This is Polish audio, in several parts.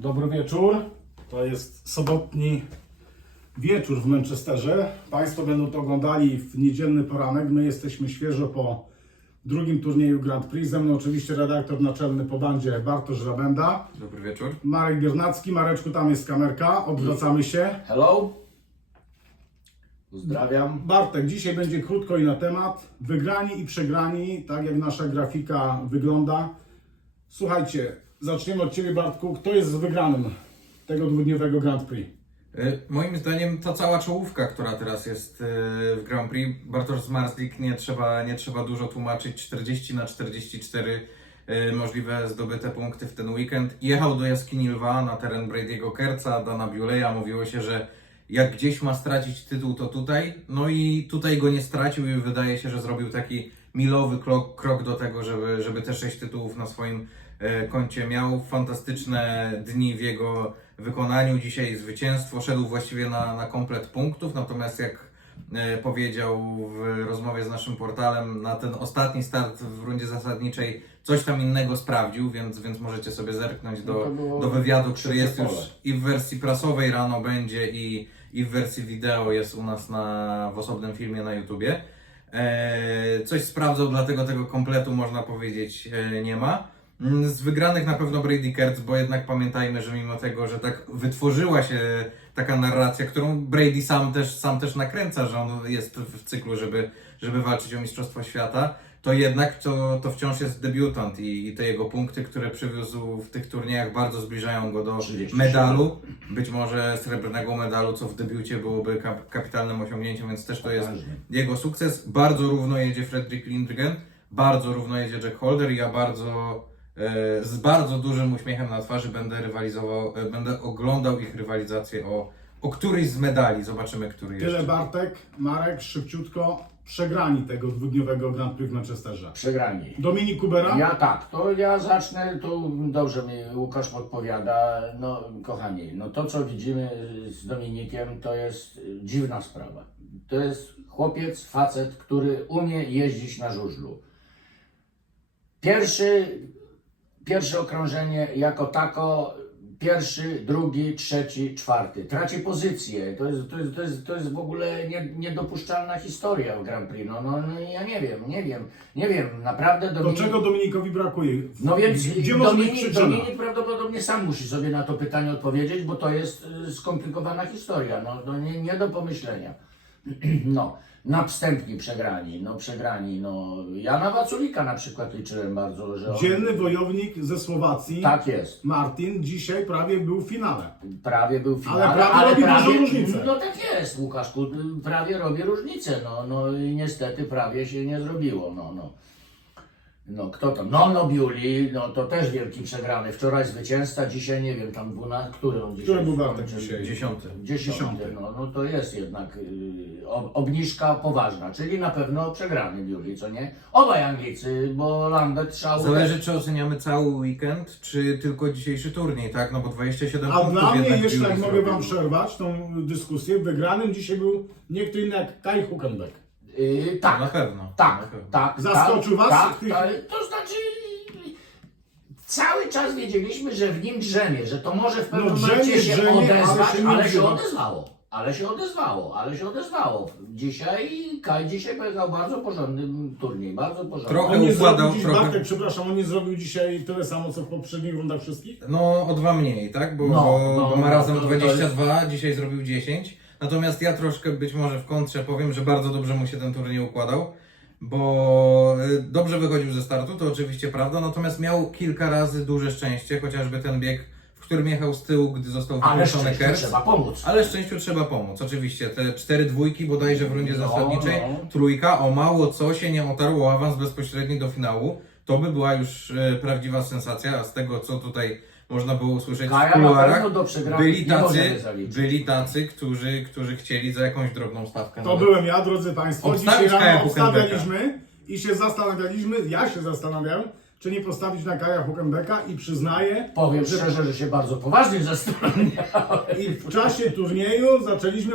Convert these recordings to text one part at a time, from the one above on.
Dobry wieczór. To jest sobotni wieczór w Manchesterze. Państwo będą to oglądali w niedzielny poranek. My jesteśmy świeżo po drugim turnieju Grand Prix. Ze mną oczywiście redaktor naczelny po bandzie Bartosz Żabenda. Dobry wieczór. Marek Biernacki. Mareczku, tam jest kamerka. Odwracamy się. Hello. Pozdrawiam. Bartek, dzisiaj będzie krótko i na temat. Wygrani i przegrani, tak jak nasza grafika wygląda. Słuchajcie, zaczniemy od Ciebie Bartku. Kto jest wygranym tego dwudniowego Grand Prix? Y, Moim zdaniem ta cała czołówka, która teraz jest y, w Grand Prix, Bartosz Zmarzlik, nie trzeba, nie trzeba dużo tłumaczyć, 40 na 44 y, możliwe zdobyte punkty w ten weekend. Jechał do jaskini Lwa na teren Brady'ego Kerca, Dana Buleya, mówiło się, że jak gdzieś ma stracić tytuł, to tutaj. No i tutaj go nie stracił i wydaje się, że zrobił taki milowy krok, krok do tego, żeby, żeby te sześć tytułów na swoim e, koncie miał. Fantastyczne dni w jego wykonaniu. Dzisiaj zwycięstwo. Szedł właściwie na, na komplet punktów, natomiast jak e, powiedział w rozmowie z naszym portalem, na ten ostatni start w rundzie zasadniczej coś tam innego sprawdził, więc, więc możecie sobie zerknąć No do, było do wywiadu, który jest już i w wersji prasowej rano będzie i, i w wersji wideo jest u nas na, w osobnym filmie na YouTubie. E, coś sprawdzał, dlatego tego kompletu można powiedzieć e, nie ma. Mm, Z wygranych na pewno Brady Kertz, bo jednak pamiętajmy, że mimo tego, że tak wytworzyła się taka narracja, którą Brady sam też, sam też nakręca, że on jest w cyklu, żeby, żeby walczyć o Mistrzostwo Świata, to jednak to, to wciąż jest debiutant i, i te jego punkty, które przywiózł w tych turniejach bardzo zbliżają go do 37. medalu, być może srebrnego medalu, co w debiucie byłoby kap, kapitalnym osiągnięciem, więc też to jest jego sukces. Bardzo równo jedzie Fredrik Lindgren, bardzo równo jedzie Jack Holder i ja bardzo z bardzo dużym uśmiechem na twarzy będę rywalizował, e, będę oglądał ich rywalizację o, o któryś z medali. Zobaczymy, który Tyle jeszcze. Bartek, Marek, szybciutko. Przegrani tego dwudniowego Grand Prix w Manchesterze. Przegrani. Dominik Kubera? Ja tak, to ja zacznę, tu dobrze mi Łukasz podpowiada. No kochani, no to co widzimy z Dominikiem to jest dziwna sprawa. To jest chłopiec, facet, który umie jeździć na żużlu. Pierwszy, pierwsze okrążenie jako tako, pierwszy, drugi, trzeci, czwarty. Traci pozycję. To jest, to jest, to jest, to jest w ogóle nie, niedopuszczalna historia w Grand Prix. No, no, no ja nie wiem, nie wiem, nie wiem, naprawdę Do Dominik... czego Dominikowi brakuje? No więc Gdzie może Dominik? Dominik prawdopodobnie sam musi sobie na to pytanie odpowiedzieć, bo to jest y, skomplikowana historia, no, no nie, nie do pomyślenia. No, następni przegrani, no przegrani, no ja na Waculika na przykład liczyłem bardzo, że on, Dzienny wojownik ze Słowacji, tak jest, Martin, dzisiaj prawie był w finale. prawie był w finale, Ale prawie robi dużą różnicę. No tak jest, Łukaszku, prawie robi różnicę, no, no i niestety prawie się nie zrobiło, no, no. No kto tam? No Nobiuli, no to też wielki przegrany. Wczoraj zwycięzca, dzisiaj nie wiem, tam 12, który on dzisiaj Który był dzisiaj? Dziesiąty. Dziesiąty, no, no to jest jednak y, ob, obniżka poważna, czyli na pewno przegrany Biuli, co nie? Obaj Anglicy, bo Lambert szał. Zależy, czy oceniamy cały weekend, czy tylko dzisiejszy turniej, tak? No bo 27 A punktów dla mnie, jednak Jury jak mogę zrobił. Wam przerwać tą dyskusję, wygranym dzisiaj był nie kto inny jak Kai Huckenbeck. Y, tak, Na pewno. na tak, pewno. tak. Zaskoczył tak, was Tak, tych- tak, to znaczy. Cały czas wiedzieliśmy, że w nim drzemie, że to może w pewnym No drzemie, momencie się drzemie, ale odezwać, się nie ale się odezwało. Ale się odezwało, ale się odezwało. Dzisiaj Kaj dzisiaj pojechał bardzo porządny turniej, bardzo porządny. Trochę On nie układał, dziś, trochę- Bartek, przepraszam, on nie zrobił dzisiaj tyle samo, co w poprzednich rundach wszystkich? No o dwa mniej, tak? Bo, No, bo, no, bo ma no, razem to- to 22, dzisiaj zrobił 10. Natomiast ja troszkę być może w kontrze powiem, że bardzo dobrze mu się ten turniej układał, bo y, dobrze wychodził ze startu, to oczywiście prawda, natomiast miał kilka razy duże szczęście, chociażby ten bieg, w którym jechał z tyłu, gdy został szczęściu Kerc. trzeba pomóc. Ale szczęściu trzeba pomóc, oczywiście. Te cztery dwójki bodajże w rundzie No, zasadniczej, no. trójka, o mało co się nie otarło awans bezpośredni do finału. To by była już e, prawdziwa sensacja, a z tego co tutaj można było usłyszeć Kaja w na kuluarach, pewno do przegranych byli nie tacy, możemy zaliczyć. byli tacy którzy, którzy chcieli za jakąś drobną stawkę. To nawet. byłem ja, drodzy Państwo. Dzisiaj Obstawić Kaja rano Huckenbecka. obstawialiśmy i się zastanawialiśmy, ja się zastanawiałem, czy nie postawić na Kaja Huckenbecka i przyznaję, Powiem że szczerze, że się bardzo poważnie zastanawiałem. i w czasie turnieju zaczęliśmy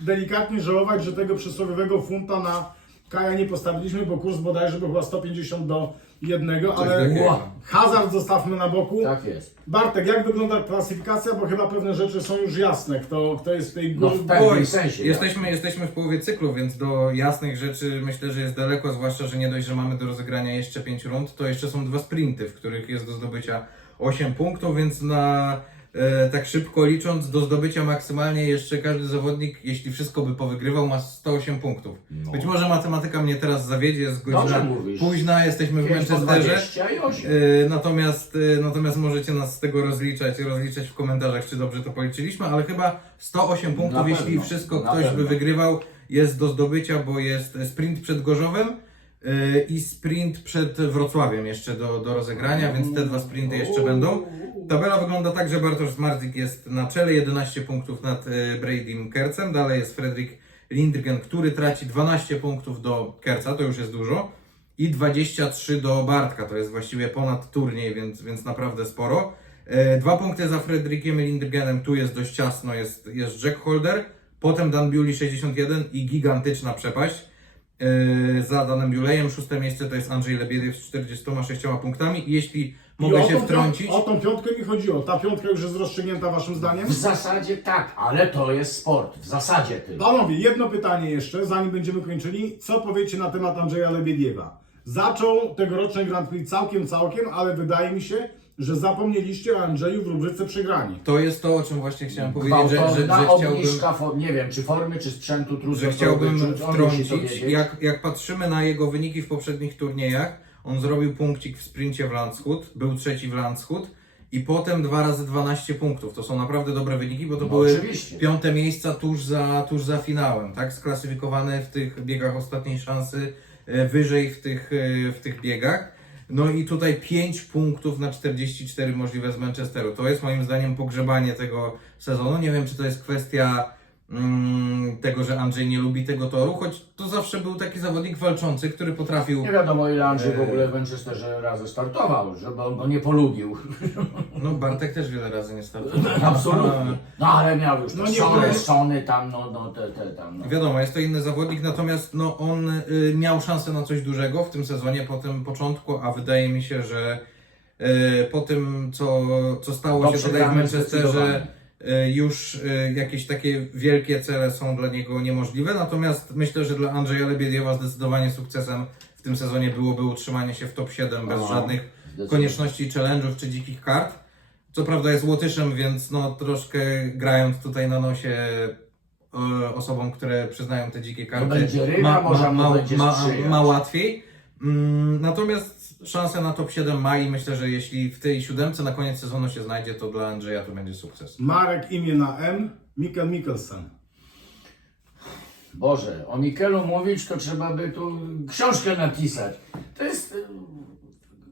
delikatnie żałować, że tego przysłowiowego funta na Kaja nie postawiliśmy, bo kurs bodajże był chyba 150 do jednego, Coś ale takiego. Ła. hazard zostawmy na boku. Tak jest. Bartek, jak wygląda klasyfikacja? Bo chyba pewne rzeczy są już jasne. Kto, kto jest w tej No, górze? w pewnym Oj, sensie. Jesteśmy, jesteśmy w połowie cyklu, więc do jasnych rzeczy myślę, że jest daleko, zwłaszcza, że nie dość, że mamy do rozegrania jeszcze 5 rund, to jeszcze są dwa sprinty, w których jest do zdobycia 8 punktów, więc na tak szybko licząc, do zdobycia maksymalnie jeszcze każdy zawodnik, jeśli wszystko by powygrywał, ma 108 punktów. No. Być może matematyka mnie teraz zawiedzie, jest godzina późna, jesteśmy w 5 po Manchesterze. 28. E, Natomiast, e, natomiast możecie nas z tego rozliczać, rozliczać w komentarzach, czy dobrze to policzyliśmy, ale chyba 108 punktów, jeśli wszystko na ktoś by pewno. wygrywał, jest do zdobycia, bo jest sprint przed Gorzowem e, i sprint przed Wrocławiem jeszcze do, do rozegrania, więc te dwa sprinty jeszcze będą. Tabela wygląda tak, że Bartosz Zmarzik jest na czele, 11 punktów nad e, Bradym Kercem, dalej jest Fredrik Lindgren, który traci 12 punktów do Kerca, to już jest dużo, i 23 do Bartka, to jest właściwie ponad turniej, więc, więc naprawdę sporo. E, Dwa punkty za Fredrikiem Lindgrenem, tu jest dość ciasno, jest, jest Jack Holder, potem Dan Bewley 61 i gigantyczna przepaść za Danem Bewleyem. Szóste miejsce to jest Andrzej Lebiediew z 46 punktami i jeśli I mogę o się tą wtrącić... piąt- O tą piątkę mi chodziło. Ta piątka już jest rozstrzygnięta waszym zdaniem? W zasadzie tak, ale to jest sport. W zasadzie tylko. Panowie, jedno pytanie jeszcze, zanim będziemy kończyli. Co powiecie na temat Andrzeja Lebiediewa? Zaczął tegoroczny Grand Prix całkiem, całkiem, ale wydaje mi się, że zapomnieliście o Andrzeju w rubryce przegrani. To jest to, o czym właśnie chciałem powiedzieć, że, że, Gwałtowna że chciałbym... obniżka, fo- nie wiem, czy formy, czy sprzętu, trudno że to chciałbym wyczuć. On musi to wtrącić, wiedzieć. jak, jak patrzymy na jego wyniki w poprzednich turniejach, on zrobił punkcik w sprincie w Landshut, był trzeci w Landshut i potem dwa razy 12 punktów. To są naprawdę dobre wyniki, bo to No, były oczywiście. piąte miejsca tuż za, tuż za finałem, tak? Sklasyfikowane w tych biegach ostatniej szansy e, wyżej w tych, e, w tych biegach. No i tutaj 5 punktów na 44 możliwe z Manchesteru. To jest moim zdaniem pogrzebanie tego sezonu. Nie wiem, czy to jest kwestia tego, że Andrzej nie lubi tego toru, choć to zawsze był taki zawodnik walczący, który potrafił. Nie wiadomo ile Andrzej w Eee. ogóle w Manchesterze razy startował, żeby on go nie polubił. No, Bartek też wiele razy nie startował. Absolutnie. No ale miał już No te nie Sony, tam, no, no te, te tam. No. Wiadomo, jest to inny zawodnik, natomiast no, on y, miał szansę na coś dużego w tym sezonie po tym początku, a wydaje mi się, że y, po tym, co, co stało To się tutaj w Manchesterze, już y, jakieś takie wielkie cele są dla niego niemożliwe. Natomiast myślę, że dla Andrzeja Lebiediewa zdecydowanie sukcesem w tym sezonie byłoby utrzymanie się w top 7 bez O, żadnych konieczności challenge'ów czy dzikich kart. Co prawda jest Łotyszem, więc no troszkę grając tutaj na nosie e, osobom, które przyznają te dzikie karty, będzie ryba, może mu będzie ma, sprzyjać. ma łatwiej. Mm, natomiast szansę na top 7 ma i myślę, że jeśli w tej siódemce na koniec sezonu się znajdzie, to dla Andrzeja to będzie sukces. Marek imię na M, Mikkel Mikkelsen. Boże, o Mikelu mówić, to trzeba by tu książkę napisać. To jest y,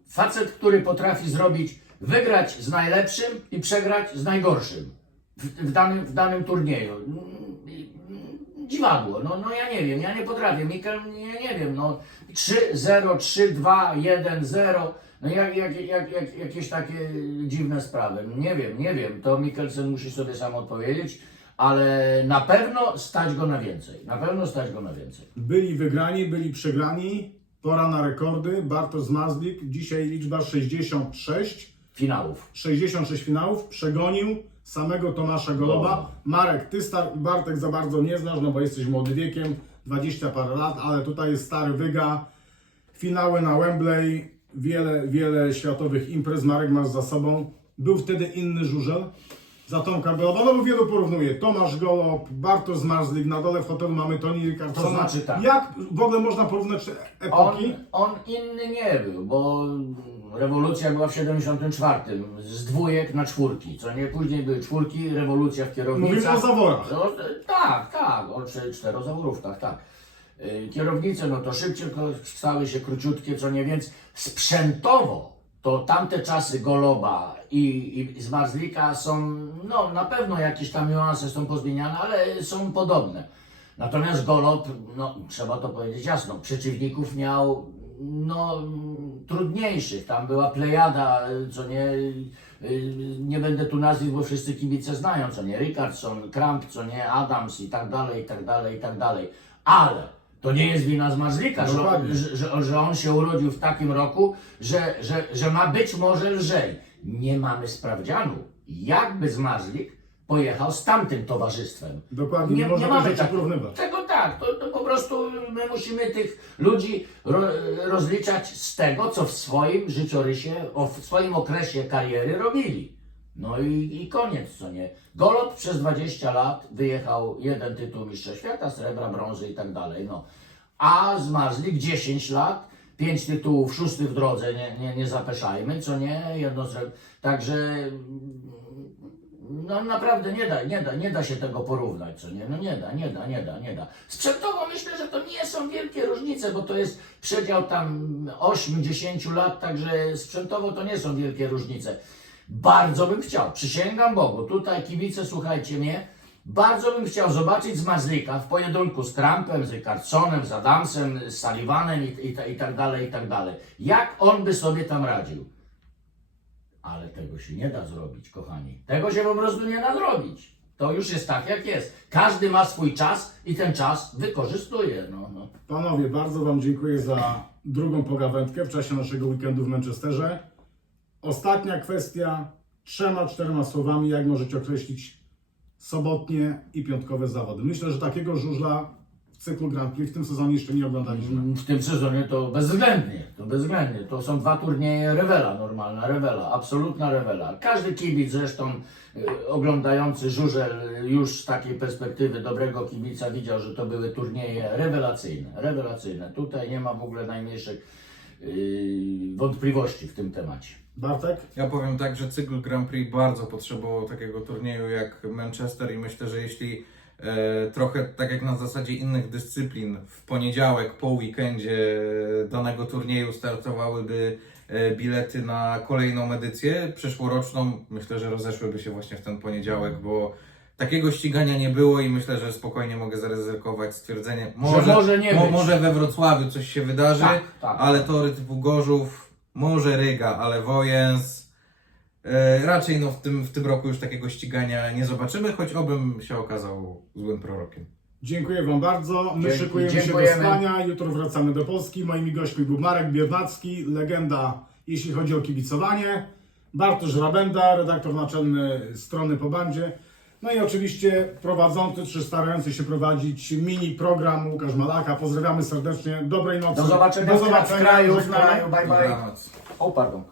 facet, który potrafi zrobić, wygrać z najlepszym i przegrać z najgorszym w, w, danym, w danym turnieju. Dziwadło, no, no ja nie wiem, ja nie potrafię. Mikel, ja nie wiem, no 3-0, 3-2, 1-0, no jak, jak, jak, jak, jakieś takie dziwne sprawy. Nie wiem, nie wiem, to Mikkelsen musi sobie sam odpowiedzieć, ale na pewno stać go na więcej. Na pewno stać go na więcej. Byli wygrani, byli przegrani. Pora na rekordy. Bartosz Mazlik, dzisiaj liczba 66. Finałów. 66 finałów. Przegonił samego Tomasza Goloba. Marek, ty star- Bartek za bardzo nie znasz, no bo jesteś młody wiekiem, 20 parę lat, ale tutaj jest stary wyga. Finały na Wembley, wiele, wiele światowych imprez. Marek masz za sobą. Był wtedy inny żużel. Za Tomka Goloba, no bo wielu porównuje. Tomasz Golob, Bartosz Zmarzlik, na dole w hotelu mamy Toni Ricardsona. To znaczy tak. Jak w ogóle można porównać On, epoki? on inny nie był, bo rewolucja była w 74. Z dwójek na czwórki, co nie? Później były czwórki, rewolucja w kierownicach. Mówimy o zaworach. No, tak, tak, o czter- czterozaworówkach, tak. Y, Kierownice, no to szybciej stały się króciutkie, co nie, więc sprzętowo to tamte czasy Goloba i, i Zmarzlika są, no na pewno jakieś tam niuanse są pozmieniane, ale są podobne. Natomiast Golob, no trzeba to powiedzieć jasno, przeciwników miał no trudniejszych. Tam była plejada, co nie, nie będę tu nazwisk, bo wszyscy kibice znają, co nie, Rickardson, Kramp, co nie, Adams i tak dalej, i tak dalej, i tak dalej. Ale To nie jest wina Zmarzlika, że, Dokładnie. że, że, że on się urodził w takim roku, że, że, że ma być może lżej. Nie mamy sprawdzianu, jakby Zmarzlik pojechał z tamtym towarzystwem. Dokładnie, nie można tych rzeczy tak- porównywać. Tego tak, to, to po prostu my musimy tych ludzi ro, rozliczać z tego, co w swoim życiorysie, o, w swoim okresie kariery robili. No i, i koniec, co nie. Golob przez 20 lat wyjechał jeden tytuł mistrza świata, srebra, brązy i tak dalej. No. A Zmarzlik 10 lat, 5 tytułów, szósty w drodze, nie, nie, nie zapeszajmy, co nie, jedno srebro. Także no naprawdę nie da, nie da, nie da się tego porównać, co nie? No nie da, nie da, nie da, nie da. Sprzętowo myślę, że to nie są wielkie różnice, bo to jest przedział tam 8-10 lat, także sprzętowo to nie są wielkie różnice. Bardzo bym chciał, przysięgam Bogu, tutaj kibice, słuchajcie mnie, bardzo bym chciał zobaczyć Zmarzlika w pojedynku z Trumpem, z Rickardsonem, z Adamsem, z Sullivanem i, i, i tak dalej, i tak dalej. Jak on by sobie tam radził? Ale tego się nie da zrobić, kochani. Tego się po prostu nie da zrobić. To już jest tak, jak jest. Każdy ma swój czas i ten czas wykorzystuje. No, no. Panowie, bardzo Wam dziękuję za drugą pogawędkę w czasie naszego weekendu w Manchesterze. Ostatnia kwestia, trzema, czterema słowami, jak możecie określić sobotnie i piątkowe zawody. Myślę, że takiego żużla w cyklu Grand Prix w tym sezonie jeszcze nie oglądaliśmy. W tym sezonie to bezwzględnie, to bezwzględnie. To są dwa turnieje rewela, normalna rewela, absolutna rewela. Każdy kibic zresztą y, oglądający żużel już z takiej perspektywy dobrego kibica widział, że to były turnieje rewelacyjne, rewelacyjne. Tutaj nie ma w ogóle najmniejszych wątpliwości w tym temacie. Bartek? Ja powiem tak, że cykl Grand Prix bardzo potrzebował takiego turnieju jak Manchester i myślę, że jeśli e, trochę tak jak na zasadzie innych dyscyplin w poniedziałek po weekendzie danego turnieju startowałyby e, bilety na kolejną edycję przyszłoroczną, myślę, że rozeszłyby się właśnie w ten poniedziałek, bo takiego ścigania nie było i myślę, że spokojnie mogę zaryzykować stwierdzenie, może, może nie być. może we Wrocławiu coś się wydarzy, Tak, tak. ale tory typu Gorzów, może Ryga, ale Wojens. E, raczej no, w, tym, w tym roku już takiego ścigania nie zobaczymy, choć obym się okazał złym prorokiem. Dziękuję Wam bardzo. My Dzięki, szykujemy się do dziękujemy. spania. Jutro wracamy do Polski. Moimi gośćmi był Marek Biernacki, legenda jeśli chodzi o kibicowanie. Bartosz Rabenda, redaktor naczelny strony po bandzie. No i oczywiście prowadzący, czy starający się prowadzić mini program Łukasz Malaka. Pozdrawiamy serdecznie. Dobrej nocy. Do zobaczenia, Do w zobaczenia. kraju, w kraju, bye bye. O, pardon.